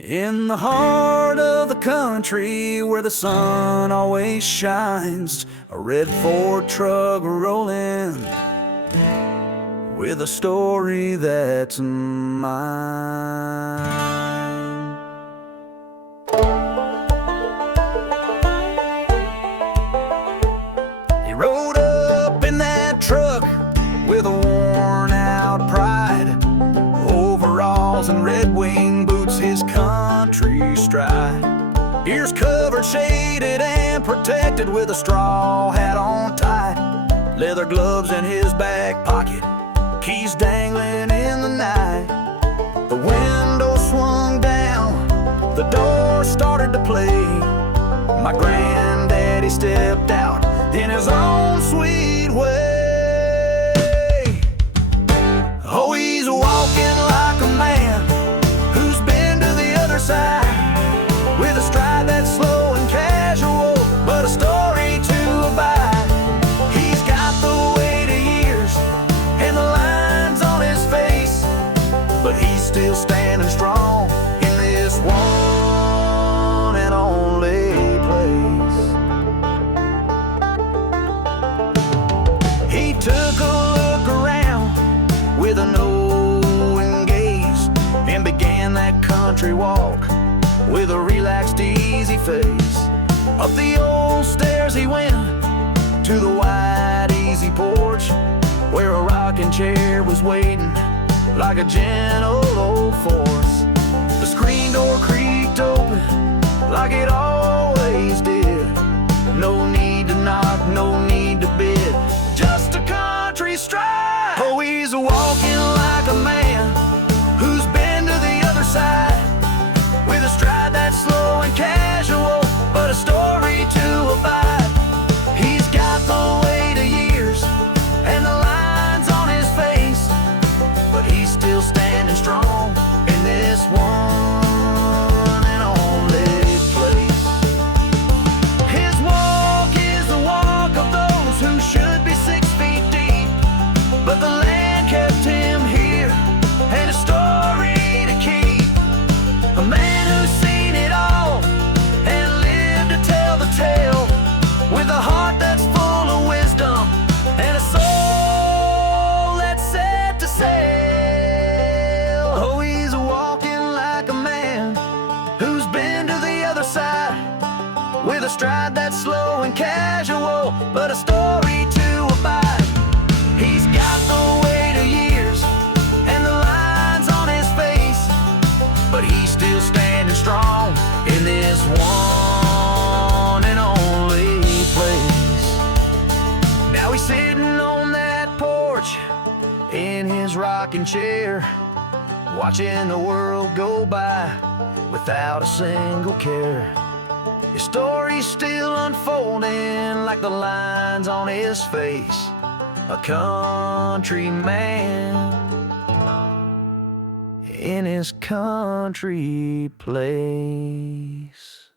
In the heart of the country where the sun always shines, a red Ford truck rolling with a story that's mine. He rode up in that truck with a worn out pride, overalls and red wing boots, his country stride. Ears covered, shaded, and protected with a straw hat on tight, leather gloves in his back pocket, keys dangling in the night. The window swung down, the door started to play. My granddaddy stepped out in his own sweet way. Oh, he's walking like a man who's been to the other side, with a stride that's slow and casual, but a story to abide. He's got the weight of years and the lines on his face, but he's still standing strong in this one and only place. He took a look around with a knowing gaze and began that country walk with a relaxed, easy face. Up the old stairs he went to the wide, easy porch, where a rocking chair was waiting like a gentle old force. The screen door creaked open like it always did. No need to knock, no need to bid, just a country stride. Oh, he's walking like a man who's been to the other side, with a stride that's slow and casual, but a story to abide. He's got the weight of years and the lines on his face, but he's still standing strong in this one and only place. His walk is the walk of those who should be 6 feet deep, but the land kept him here and a story to keep. A man who's seen it all and lived to tell the tale, with a heart that's full of wisdom and a soul that's set to sail. Oh, he's walking like a man who's been to the other side, with a stride that's slow and casual, but a story to abide. He's got the weight of years and the lines on his face, but he's still standing strong in this one and only place. Now he's sitting on that porch in his rocking chair, watching the world go by without a single care. His story's still unfolding like the lines on his face. A country man in his country place.